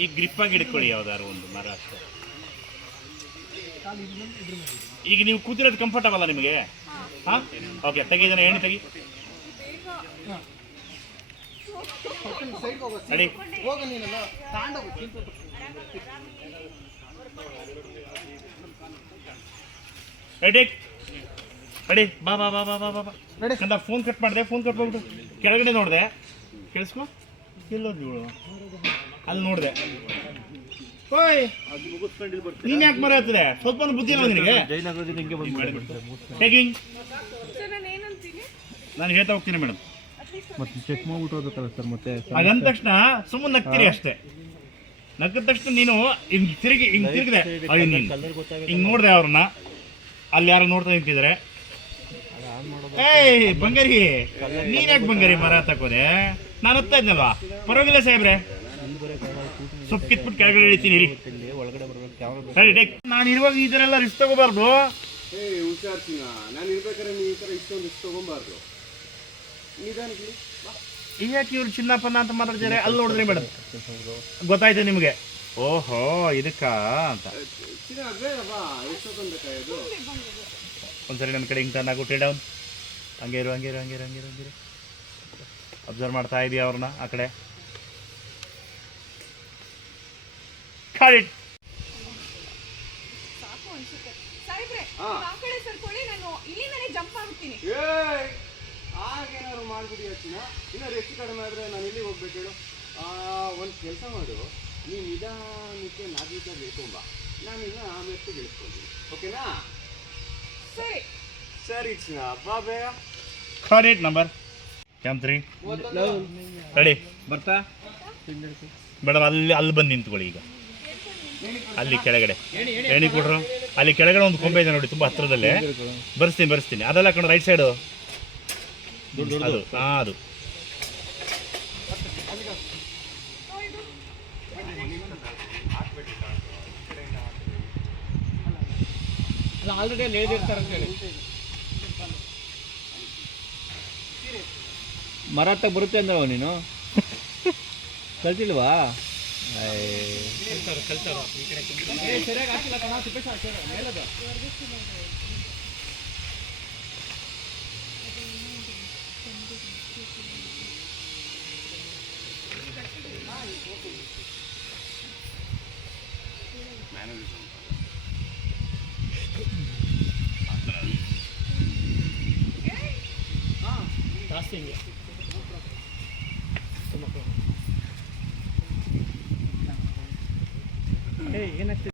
ಈ ಗ್ರಿಪ್ಪಾಗಿ ಹಿಡ್ಕೊಳ್ಳಿ ಯಾವ್ದಾದ್ರು ಒಂದು ಮರ ಅಷ್ಟೇ. ಈಗ ನೀವು ಕೂತಿರೋದು ಕಂಫರ್ಟಬಲ್ ಅಲ್ಲ ನಿಮಗೆ? ಹಾಂ, ಓಕೆ, ತೆಗಿದಾನೆ, ಎಣ್ಣೆ ತೆಗಿ. ರೆಡಿ? ರೆಡಿ ರೆಡಿ, ಬಾ ಬಾ ಬಾ ಬಾ ಬಾ ಬಾ ರೆಡಿ. ಅಂತ ಫೋನ್ ಕಟ್ ಮಾಡಿದೆ, ಫೋನ್ ಕಟ್ ಮಾಡ್ಬಿಟ್ಟು ಕೆಳಗಡೆ ನೋಡಿದೆ, ಕೇಳಿಸ್ಕೊ, ಎಲ್ಲೋದು ಇವಳು ಅಲ್ಲಿ ನೋಡಿದೆ. ಓಯ್, ನೀನು ಯಾಕೆ ಬರತ್ತದೆ? ಸ್ವಲ್ಪ ಒಂದು ಬುದ್ಧಿ ಇಲ್ಲ ನಿನಗೆ? ಟೇಕಿಂಗ್ ನಾನು ಹೇಳ್ತಾ ಹೋಗ್ತೀನಿ ಮೇಡಮ್. ಮತ್ತೆ ಚೆಕ್ ಮಾಡ್ಬಿಟ್ಟು ಹೋಗ್ಬೇಕಲ್ಲ ಸರ್. ಮತ್ತೆ ಹಾಗಂದ ತಕ್ಷಣ ಸುಮ್ಮನೆ ನಗ್ತೀರಿ ಅಷ್ಟೇ. ನಗ್ಗಿದ ತಕ್ಷಣ ನೀನು ಹಿಂಗೆ ತಿರುಗಿದೆ, ಹಿಂಗೆ ನೋಡಿದೆ ಅವ್ರನ್ನ, ಅಲ್ಲಿ ಯಾರು ನೋಡ್ತಾ ನಿಂತಿದ್ದಾರೆ. ಏಯ್ ಬಂಗಾರಿ, ನೀನ್ ಯಾಕೆ ಬಂಗಾರಿ ಮರ ತಕೋದೆ? ನಾನು ಹತ್ತಾ ಇದ್ನಲ್ವಾ? ಪರವಾಗಿಲ್ಲ ಸಾಹೇಬ್ರೆ, ಸೊಪ್ಪು ಕಿತ್ಬಿಟ್ಟು ಕೆಳಗಡೆ ಹಿಡಿತೀನಿ. ನಾನು ಇರುವಾಗ ಈ ಥರ ಎಲ್ಲ ರಿಸ್ಕ್ ತಗೋಬಾರ್ದು. ಹುಷಾರ್ಸಿನ ನಾನು ಇರ್ಬೇಕಾದ್ರೆ ನೀವು ಈ ಥರ ಇಷ್ಟೊಂದು ರಿಸ್ಕ್ ತಗೊಂಬಾರ್ದು. ನಿಧಾನಕ್ಕೆ ಯಾಕೆ ಇವ್ರು ಚಿನ್ನಪ್ಪನ ಅಂತ ಮಾತಾಡ್ತಾರೆ? ಅಲ್ಲಿ ನೋಡಿದ್ರಿ ಮೇಡಮ್, ಗೊತ್ತಾಯ್ತು ನಿಮಗೆ? ಓಹೋ, ಇದಕ್ಕ ಅಂತ. ಒಂದ್ಸರಿ ನನ್ನ ಕಡೆ ಹಿಂಗೆ ಟರ್ನ್ ಆಗು, ಟೇ ಡೌನ್, ಹಂಗೆ ಇರು ಹಂಗೆ ಇರು ಹಂಗೆ ಇರು ಹಂಗೆ ಇರು ಹಂಗೆ ಇರು. ಅಬ್ಸರ್ವ್ ಮಾಡ್ತಾ ಇದೀಯ ಅವ್ರನ್ನ ಆ ಕಡೆ. ಆಗೇನಾದ್ರು ಮಾಡ್ಬಿಡಿ ಅಚ್ಚಿನ. ಇನ್ನಾರು ಹೆಚ್ಚು ಕಡಿಮೆ ಆದರೆ ನಾನು ಎಲ್ಲಿ ಹೋಗ್ಬೇಕು ಹೇಳು? ಒಂದು ಕೆಲಸ ಮಾಡು, ನೀನು ನಿಧಾನಕ್ಕೆ ನಾಗೀತಾಗ ಇಳ್ಕೊಂಬ, ನಾನು ಇನ್ನು ಆಮೇಲೆ ಇಳಿಸ್ಕೊಳ್ತೀನಿ. ಓಕೆನಾ? ಸರಿ ಸರಿ ಚಿನ್ನ, ಬಾ ಬೇಗ. ಕಾರಿಟ್ ನಂಬರ್ ಕ್ಯಾಮ್ 3 ರೆಡಿ. ಬರ್ತಾ ಮೇಡಮ್ ಅಲ್ಲಿ ಬಂದು ನಿಂತ್ಕೊಳ್ಳಿ. ಈಗ ಅಲ್ಲಿ ಕೆಳಗಡೆ ಎಣ್ಣೆ ಕೊಡ್ರು, ಅಲ್ಲಿ ಕೆಳಗಡೆ ಒಂದು ಕೊಂಬೆ ಇದೆ ನೋಡಿ, ತುಂಬ ಹತ್ರದಲ್ಲೇ. ಬರ್ಸ್ತೀನಿ ಅದೆಲ್ಲ ಕಣ, ರೈಟ್ ಸೈಡು ಅದು. ಅದು ಆಲ್ರೆಡಿ ಅಲ್ಲಿ ಹೇಳಿರ್ತಾರೆ ಅಂತ ಹೇಳಿ. ಮರ ಹತ್ತ ಬರುತ್ತೆ ಅಂದವ ನೀನು, ಕಲ್ತಿಲ್ವಾ? ಸರಿಯಾಗಿ ಹಾಕಿಲ್ಲ ಕಣ, ತಿಪ್ಪೇಶ ಮೇಲದ. ಜಾಸ್ತಿ ಹಿಂಗೆ ಏನಾಗ್ತದೆ?